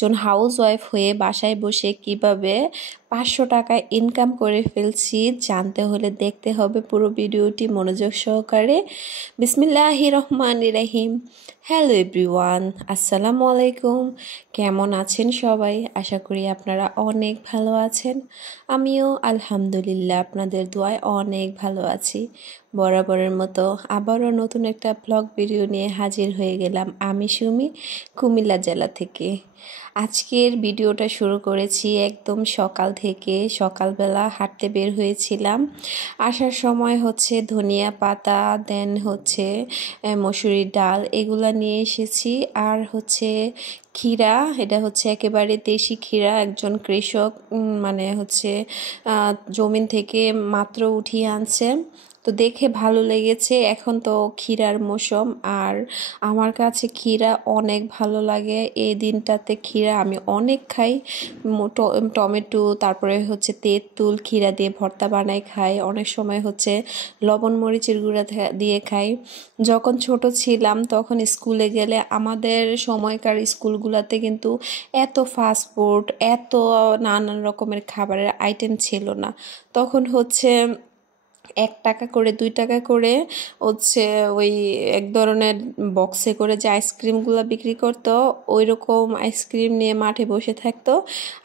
একজন হাউসওয়াইফ হয়ে বাসায় বসে কিভাবে 500 টাকা ইনকাম করে ফেলছি জানতে হলে দেখতে হবে পুরো ভিডিওটি মনোযোগ সহকারে। বিসমিল্লাহির রহমানির রহিম। হ্যালো এভরিওয়ান, আসসালামু আলাইকুম। কেমন আছেন সবাই? আশা করি আপনারা অনেক ভালো আছেন। আমিও আলহামদুলিল্লাহ আপনাদের দোয়ায় অনেক ভালো আছি। বরাবরের মতো আবারও নতুন একটা ব্লগ ভিডিও নিয়ে হাজির হয়ে গেলাম আমি সুমি, কুমিল্লা জেলা থেকে। আজকের ভিডিওটা শুরু করেছি একদম সকাল থেকে। সকালবেলা হাঁটতে বের হয়েছিলাম, আসার সময় ধনিয়া পাতা, দেন মসুরির ডাল এগুলা নিয়ে এসেছি। আর ক্ষীরা, এটা একেবারে দেশি ক্ষীরা, একজন কৃষক জমিন থেকে মাত্র উঠিয়ে আনছে। তো দেখে ভালো লেগেছে। এখন তো ক্ষীরার মৌসুম, আর আমার কাছে ক্ষীরা অনেক ভালো লাগে। এই দিনটাতে ক্ষীরা আমি অনেক খাই। টমেটো, তারপরে তেঁতুল, ক্ষীরা দিয়ে ভর্তা বানাই খাই। অনেক সময় লবণ মরিচের গুঁড়া দিয়ে খাই। যখন ছোট ছিলাম তখন স্কুলে গেলে আমাদের সময়কার স্কুলগুলোতে কিন্তু এত ফাস্টফুড, এত নানান রকমের খাবারের আইটেম ছিল না। তখন 1 টাকা করে 2 টাকা করে ওই এক ধরনের বক্সে করে যে আইসক্রিমগুলো বিক্রি করতো, ওই রকম আইসক্রিম নিয়ে মাঠে বসে থাকতো।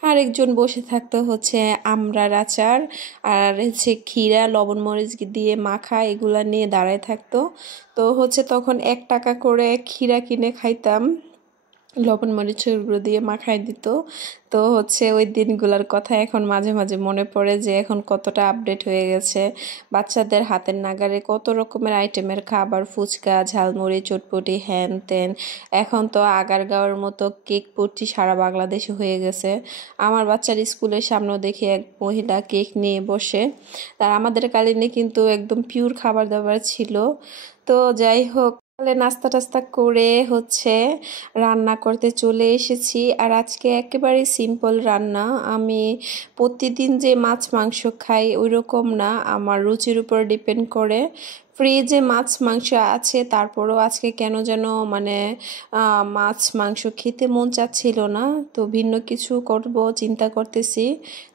আরেকজন বসে থাকতো আমড়ার আচার, আর ক্ষীরা লবণ মরিচ দিয়ে মাখা, এগুলা নিয়ে দাঁড়ায় থাকতো। তো তখন 1 টাকা করে ক্ষীরা কিনে খাইতাম, লবণ মরিচের গুঁড়ো দিয়ে মাখায় দিত। তো ওই দিনগুলোর কথা এখন মাঝে মাঝে মনে পড়ে যে এখন কতটা আপডেট হয়ে গেছে। বাচ্চাদের হাতের নাগারে কত রকমের আইটেমের খাবার, ফুচকা, ঝালমুড়ি, চটপটি, হ্যান ত্যান। এখন তো আগারগাঁওয়ের মতো কেক পট্টি সারা বাংলাদেশে হয়ে গেছে। আমার বাচ্চার স্কুলের সামনেও দেখি এক মহিলা কেক নিয়ে বসে। তার আমাদের কালীনে কিন্তু একদম পিওর খাবার দাবার ছিল। তো যাই হোক, নাস্তা টাস্তা করে রান্না করতে চলে এসেছি। আর আজকে একেবারে সিম্পল রান্না। আমি প্রতিদিন যে মাছ মাংস খাই ওই রকম না, আমার রুচির উপর ডিপেন্ড করে। ফ্রিজে মাছ মাংস আছে, তারপরেও আজকে কেন যেন মাছ মাংস খেতে মন চাচ্ছিল না। তো ভিন্ন কিছু করব চিন্তা করতেছি।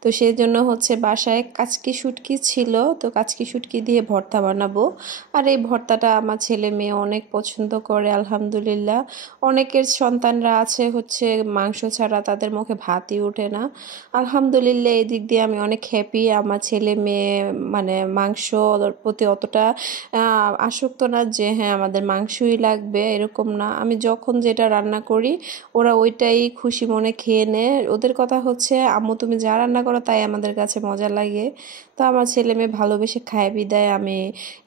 তো সেই জন্য বাসায় কাচকি শুটকি ছিল, তো কাচকি শুটকি দিয়ে ভর্তা বানাবো। আর এই ভর্তাটা আমার ছেলে মেয়ে অনেক পছন্দ করে আলহামদুলিল্লাহ। অনেকের সন্তানরা আছে মাংস ছাড়া তাদের মুখে ভাতই ওঠে না। আলহামদুলিল্লাহ এই দিক দিয়ে আমি অনেক হ্যাপি। আমার ছেলে মেয়ে মাংসর প্রতি অতটা আসক্ত না যে হ্যাঁ আমাদের মাংসই লাগবে, এরকম না। আমি যখন যেটা রান্না করি ওরা ওইটাই খুশি মনে খেয়ে নেয়। ওদের কথা আম্মু তুমি যা রান্না করো তাই আমাদের কাছে মজা লাগে। তো আমার ছেলে মেয়ে ভালোবেসে খায় বিদায় আমি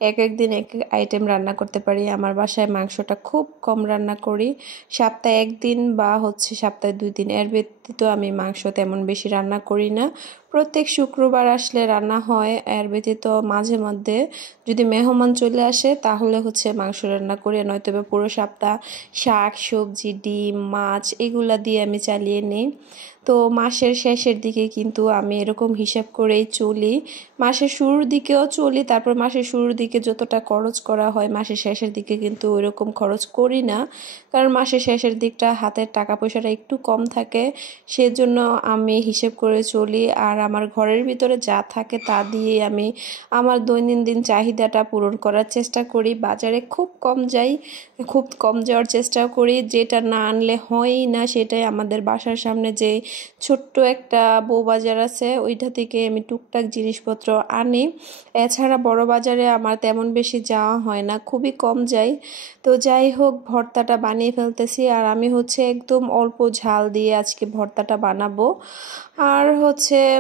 এক এক দিন এক এক আইটেম রান্না করতে পারি। আমার বাসায় মাংসটা খুব কম রান্না করি, সপ্তাহে 1 দিন বা সপ্তাহে 2 দিন, এর ব্যতীত আমি মাংস তেমন বেশি রান্না করি না। প্রত্যেক শুক্রবার আসলে রান্না হয়, এর ব্যতীত মাঝে মধ্যে যদি মেহমান চলে আসে তাহলে মাংস রান্না করি, নয়তো পুরো সপ্তাহ শাক সবজি ডিম মাছ এগুলা দিয়ে আমি চালিয়ে নিই। তো মাসের শেষের দিকে কিন্তু আমি এরকম হিসাব করেই চলি। মাসের শুরুর দিকেও চলি, তারপর মাসের শুরুর দিকে যতটা খরচ করা হয় মাসের শেষের দিকে কিন্তু ওইরকম খরচ করি না, কারণ মাসের শেষের দিকটা হাতের টাকা পয়সাটা একটু কম থাকে, সেজন্য আমি হিসেব করে চলি। আর আমার ঘরের ভিতরে যা থাকে তা দিয়ে আমি আমার দৈনন্দিন চাহিদাটা পূরণ করার চেষ্টা করি। বাজারে খুব কম যাওয়ার চেষ্টা করি, যেটা না আনলে হয়ই না সেটাই আমাদের বাসার সামনে যে ছোট্ট একটা বউ বাজার আছে ওইটা থেকে আমি টুকটাক জিনিসপত্র আনি। এছাড়া বড় বাজারে আমার তেমন বেশি যাওয়া হয় না, খুবই কম যাই। তো যাই হোক, ভর্তাটা বানিয়ে ফেলতেছি। আর আমি একদম অল্প ঝাল দিয়ে আজকে ভর্তাটা বানাবো। আর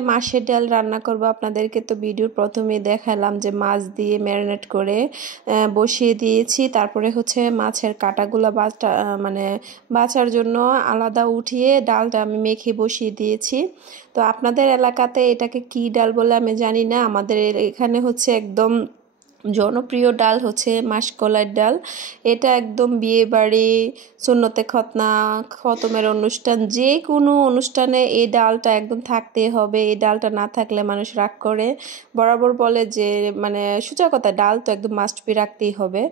মাছের ডাল রান্না করব। আপনাদেরকে তো ভিডিওর প্রথমেই দেখালাম যে মাছ দিয়ে ম্যারিনেট করে বসিয়ে দিয়েছি। তারপরে মাছের কাঁটাগুলো বাছার জন্য আলাদা উঠিয়ে ডালটা আমি মেখে বসিয়ে দিয়েছি। তো আপনাদের এলাকাতে এটাকে কি ডাল বলে আমি জানি না, আমাদের এখানে একদম জনপ্রিয় ডাল মাসকলাইর ডাল। এটা একদম বিয়ে বাড়ি, সুন্নতে খতমের অনুষ্ঠান, যে কোনো অনুষ্ঠানে এই ডালটা একদম থাকতেই হবে। এই ডালটা না থাকলে মানুষ রাগ করে, বরাবর বলে যে সোজা কথা, ডাল তো একদম মাস্ট বি রাখতেই হবে।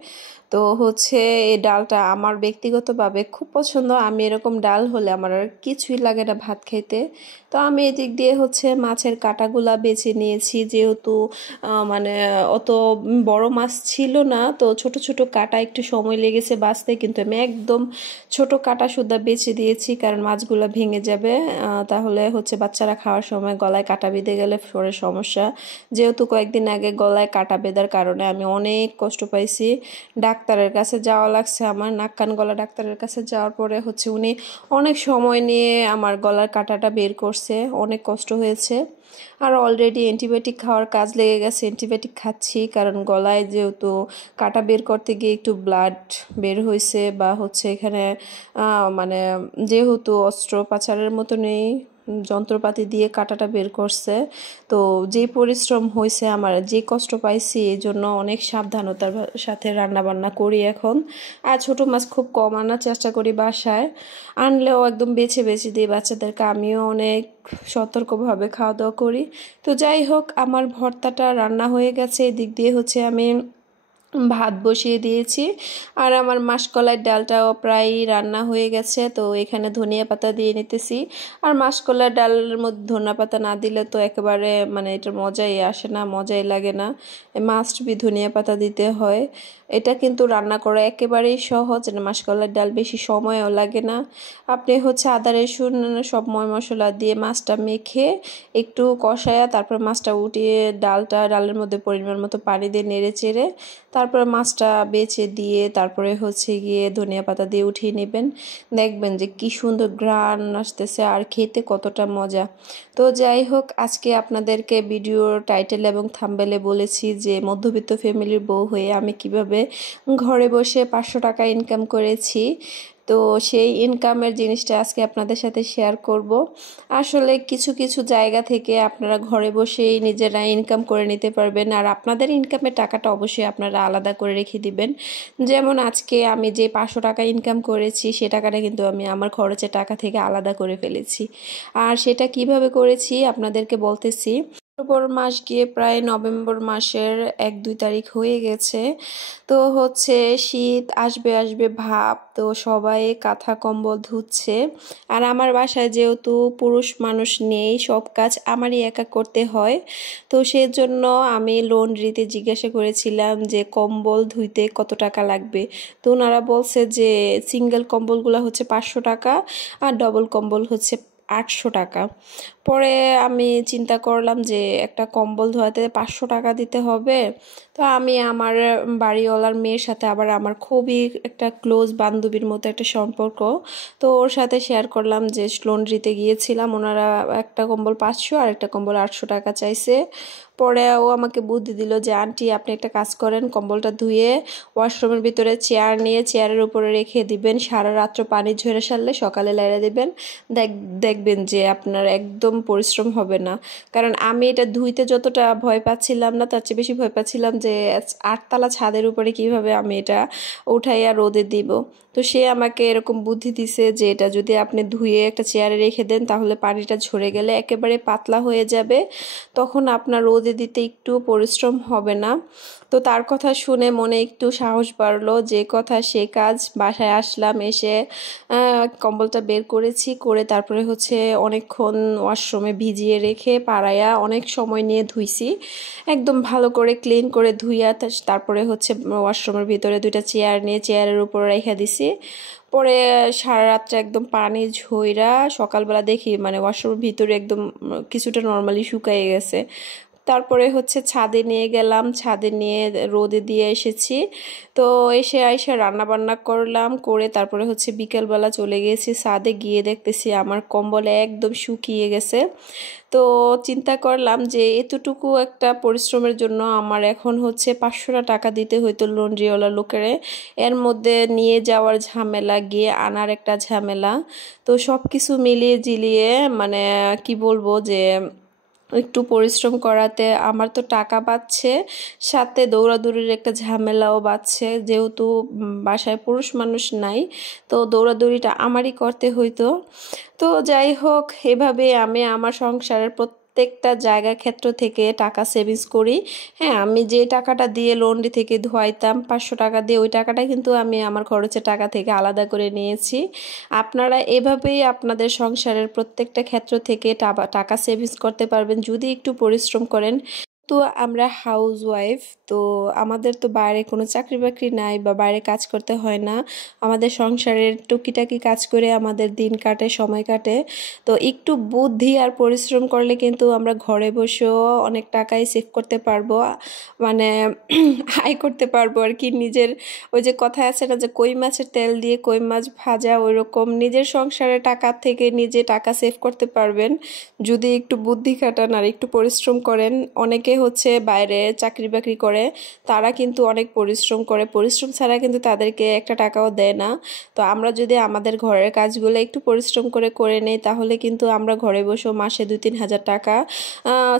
তো হচ্ছে এই ডালটা আমার ব্যক্তিগতভাবে খুব পছন্দ। আমি এরকম ডাল হলে আমার আর কিছুই লাগে না ভাত খাইতে। তো আমি এদিক দিয়ে হচ্ছে মাছের কাঁটাগুলা বেছে নিয়েছি, যেহেতু মানে অত বড় মাছ ছিল না, তো ছোট ছোট কাঁটা একটু সময় লেগেছে বাছতে, কিন্তু আমি একদম ছোট কাঁটা সুদ্ধা বেছে দিয়েছি, কারণ মাছগুলো ভেঙে যাবে, তাহলে হচ্ছে বাচ্চারা খাওয়ার সময় গলায় কাঁটা বেঁধে গেলে পরে সমস্যা। যেহেতু কয়েকদিন আগে গলায় কাঁটা বেঁধার কারণে আমি অনেক কষ্ট পাইছি, ডাক্তারের কাছে যাওয়া লাগছে আমার, নাক কান গলা ডাক্তারের কাছে যাওয়ার পরে হচ্ছে উনি অনেক সময় নিয়ে আমার গলার কাঁটাটা বের করছে, অনেক কষ্ট হয়েছে। আর অলরেডি অ্যান্টিবায়োটিক খাওয়ার কাজ লেগে গেছে, অ্যান্টিবায়োটিক খাচ্ছি, কারণ গলায় যেহেতু কাঁটা বের করতে গিয়ে একটু ব্লাড বের হয়েছে, বা হচ্ছে এখানে মানে যেহেতু অস্ত্রোপচারের মতো নেই, যন্ত্রপাতি দিয়ে কাঁটাটা বের করছে, তো যে পরিশ্রম হয়েছে আমার, যে কষ্ট পাইছি, এই জন্য অনেক সাবধানতার সাথে রান্না বান্না করি এখন। আর ছোট মাছ খুব কম আনার চেষ্টা করি বাসায়, আনলেও একদম বেছে বেছে দিই বাচ্চাদেরকে, আমিও অনেক সতর্কভাবে খাওয়া দাওয়া করি। তো যাই হোক, আমার ভর্তাটা রান্না হয়ে গেছে, এদিক দিয়ে হচ্ছে আমি ভাত বসিয়ে দিয়েছি, আর আমার মাসকলাইয়ের ডালটাও প্রায় রান্না হয়ে গেছে। তো এখানে ধনিয়া পাতা দিয়ে নিতেছি, আর মাসকলাইয়ের ডালের মধ্যে ধনিয়া পাতা না দিলে তো একেবারে মানে এটার মজাই আসে না, মজাই লাগে না, মাস্ট বি ধনিয়া পাতা দিতে হয়। এটা কিন্তু রান্না করা একেবারেই সহজ, মাসকলাইয়ের ডাল বেশি সময়ও লাগে না। আপনি হচ্ছে আদা রসুন সব ময় মশলা দিয়ে মাছটা মেখে একটু কষায়া তারপর মাছটা উঠিয়ে ডালের মধ্যে পরিমাণ মতো পানি দিয়ে নেড়ে চেড়ে তারপরে মাছটা বেছে দিয়ে তারপরে হচ্ছে গিয়ে ধনিয়া পাতা দিয়ে উঠিয়ে নেবেন। দেখবেন যে কি সুন্দর ঘ্রাণ আসতেছে, আর খেতে কতটা মজা। তো যাই হোক, আজকে আপনাদেরকে ভিডিওর টাইটেল এবং থাম্বনেলে বলেছি যে মধ্যবিত্ত ফ্যামিলির বউ হয়ে আমি কিভাবে ঘরে বসে 500 টাকা ইনকাম করেছি। তো সেই ইনকামের জিনিসটা আজকে আপনাদের সাথে শেয়ার করব। আসলে কিছু কিছু জায়গা থেকে আপনারা ঘরে বসেই নিজেরা ইনকাম করে নিতে পারবেন, আর আপনাদের ইনকামের টাকাটা অবশ্যই আপনারা আলাদা করে রেখে দিবেন। যেমন আজকে আমি যে 500 টাকা ইনকাম করেছি, সে টাকাটা কিন্তু আমি আমার খরচের টাকা থেকে আলাদা করে ফেলেছি। আর সেটা কিভাবে করেছি আপনাদেরকে বলতেছি। অক্টোবর মাস গিয়ে প্রায় নভেম্বর মাসের 1-2 তারিখ হয়ে গেছে। তো হচ্ছে শীত আসবে আসবে ভাব, তো সবাই কাঁথা কম্বল ধুচ্ছে, আর আমার বাসায় যেহেতু পুরুষ মানুষ নেই, সব কাজ আমারই একা করতে হয়। তো সেজন্য আমি লন্ড্রিতে জিজ্ঞাসা করেছিলাম যে কম্বল ধুইতে কত টাকা লাগবে। তো ওনারা বলছে যে সিঙ্গেল কম্বলগুলো হচ্ছে 500 টাকা, আর ডবল কম্বল হচ্ছে 800 টাকা। পরে আমি চিন্তা করলাম যে একটা কম্বল ধোয়াতে 500 টাকা দিতে হবে। তো আমি আমার বাড়িওয়ালার মেয়ের সাথে, আবার আমার খুবই একটা ক্লোজ বান্ধবীর মতো একটা সম্পর্ক, তো ওর সাথে শেয়ার করলাম যে লন্ড্রিতে গিয়েছিলাম, ওনারা একটা কম্বল 500 আর একটা কম্বল 800 টাকা চাইছে। পরে ও আমাকে বুদ্ধি দিল যে আন্টি, আপনি একটা কাজ করেন, কম্বলটা ধুয়ে ওয়াশরুমের ভিতরে চেয়ার নিয়ে চেয়ারের উপরে রেখে দিবেন, সারা রাত্র পানি ঝরে সারলে সকালে লাইড়া দিবেন, দেখবেন যে আপনার একদম পরিশ্রম হবে না। কারণ আমি এটা ধুইতে যতটা ভয় পাচ্ছিলাম না, তার চেয়ে বেশি ভয় পাচ্ছিলাম যে 8তলা ছাদের উপরে কিভাবে আমি এটা উঠাইয়া রোদে দিব। তো সে আমাকে এরকম বুদ্ধি দিছে যে এটা যদি আপনি ধুয়ে একটা চেয়ারে রেখে দেন, তাহলে পানিটা ঝরে গেলে একেবারে পাতলা হয়ে যাবে, তখন আপনার রোদে দিতে একটু পরিশ্রম হবে না। তো তার কথা শুনে মনে একটু সাহস বাড়লো, যে কথা সে কাজ। বাসায় আসলাম, এসে কম্বলটা বের করেছি, করে তারপরে হচ্ছে অনেকক্ষণ ওয়াশরুমে ভিজিয়ে রেখে পাড়ায়া অনেক সময় নিয়ে ধুইছি, একদম ভালো করে ক্লিন করে ধুইয়া তারপরে হচ্ছে ওয়াশরুমের ভিতরে 2টা চেয়ার নিয়ে চেয়ারের উপর রেখে দিছি। পরে সারা রাত্রে একদম পানি ঝইরা সকালবেলা দেখি মানে ওয়াশরুমের ভিতরে একদম কিছুটা নর্মালি শুকায়ে গেছে। তারপরে হচ্ছে ছাদে নিয়ে গেলাম, ছাদে নিয়ে রোদে দিয়ে এসেছি। তো এসে আইসা রান্না বান্না করলাম, করে তারপরে হচ্ছে বিকেলবেলা চলে গেছি ছাদে, গিয়ে দেখতেছি আমার কম্বল একদম শুকিয়ে গেছে। তো চিন্তা করলাম যে এতটুকু একটা পরিশ্রমের জন্য আমার এখন হচ্ছে 500 টাকা দিতে হইতো লন্ড্রিওয়ালা লোকেরে, এর মধ্যে নিয়ে যাওয়ার ঝামেলা, গিয়ে আনার একটা ঝামেলা। তো সব কিছু মিলিয়ে জিলিয়ে মানে কি বলবো যে একটু পরিশ্রম করাতে আমার তো টাকা বাঁচছে, সাথে দৌড়াদৌড়ির একটা ঝামেলাও বাঁচছে, যেহেতু বাসায় পুরুষ মানুষ নাই, তো দৌড়াদৌড়িটা আমারই করতে হইতো। তো যাই হোক, এভাবে আমি আমার সংসারের প্রত্যেকটা জায়গা ক্ষেত্র থেকে টাকা সেভিংস করি। হ্যাঁ, আমি যে টাকাটা দিয়ে লন্ড্রি থেকে ধোয়াইতাম 500 টাকা দিয়ে, ওই টাকাটা কিন্তু আমি আমার খরচের টাকা থেকে আলাদা করে নিয়েছি। আপনারা এভাবেই আপনাদের সংসারের প্রত্যেকটা ক্ষেত্র থেকে টাকা সেভিংস করতে পারবেন যদি একটু পরিশ্রম করেন। তো আমরা হাউস ওয়াইফ, তো আমাদের তো বাইরে কোনো চাকরি বাকরি নাই বা বাইরে কাজ করতে হয় না। আমাদের সংসারের টুকিটাকি কাজ করে আমাদের দিন কাটে, সময় কাটে। তো একটু বুদ্ধি আর পরিশ্রম করলে কিন্তু আমরা ঘরে বসেও অনেক টাকাই সেভ করতে পারবো, মানে আয় করতে পারবো আর কি। নিজের ওই যে কথা আছে না যে কই মাছের তেল দিয়ে কই মাছ ভাজা, ওই রকম নিজের সংসারের টাকা থেকে নিজে টাকা সেভ করতে পারবেন যদি একটু বুদ্ধি খাটান আর একটু পরিশ্রম করেন। অনেকে হচ্ছে বাইরে চাকরি বাকরি করে, তারা কিন্তু অনেক পরিশ্রম করে, পরিশ্রম ছাড়া কিন্তু তাদেরকে একটা টাকাও দেয় না। তো আমরা যদি আমাদের ঘরের কাজগুলো একটু পরিশ্রম করে করে নেই তাহলে কিন্তু আমরা ঘরে বসেও মাসে 2-3 হাজার টাকা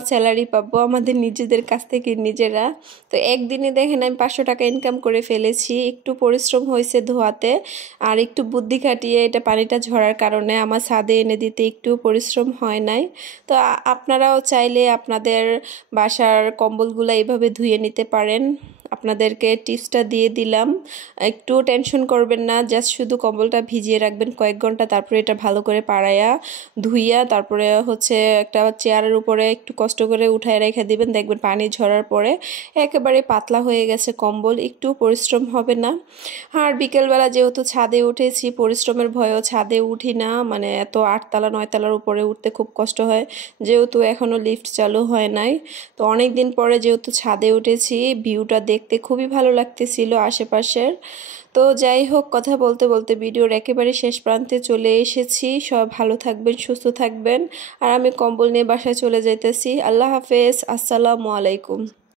স্যালারি পাবো আমাদের নিজেদের কাছ থেকে নিজেরা। তো একদিনে দেখেন আমি 500 টাকা ইনকাম করে ফেলেছি, একটু পরিশ্রম হয়েছে ধোয়াতে আর একটু বুদ্ধি খাটিয়ে এটা পানিটা ঝরার কারণে আমার ছাদে এনে দিতে একটু পরিশ্রম হয় নাই। তো আপনারাও চাইলে আপনাদের বাসার কম্বলগুলো এইভাবে ধুয়ে নিতে পারেন। আপনাদেরকে টিপসটা দিয়ে দিলাম, একটু টেনশন করবেন না, জাস্ট শুধু কম্বলটা ভিজিয়ে রাখবেন কয়েক ঘন্টা, তারপরে এটা ভালো করে পাড়াইয়া ধুইয়া তারপরে হচ্ছে একটা চেয়ারের উপরে একটু কষ্ট করে উঠায় রেখে দিবেন, দেখবেন পানি ঝরার পরে একেবারে পাতলা হয়ে গেছে কম্বল, একটু পরিশ্রম হবে না। আর বিকেলবেলা যেহেতু ছাদে উঠেছি, পরিশ্রমের ভয়েও ছাদে উঠি না, মানে এত 8তলা 9তলার উপরে উঠতে খুব কষ্ট হয়, যেহেতু এখনও লিফট চালু হয় নাই। তো অনেক দিন পরে যেহেতু ছাদে উঠেছি, ভিউটা দেখতে খুবই ভালো লাগতেছিল আশেপাশের। তো যাই হোক, কথা বলতে বলতে ভিডিওর একেবারে শেষ প্রান্তে চলে এসেছি। সব ভালো থাকবেন, সুস্থ থাকবেন। আর আমি কম্বল নিয়ে বাসায় চলে যাইতেছি। আল্লাহ হাফেজ, আসসালামু আলাইকুম।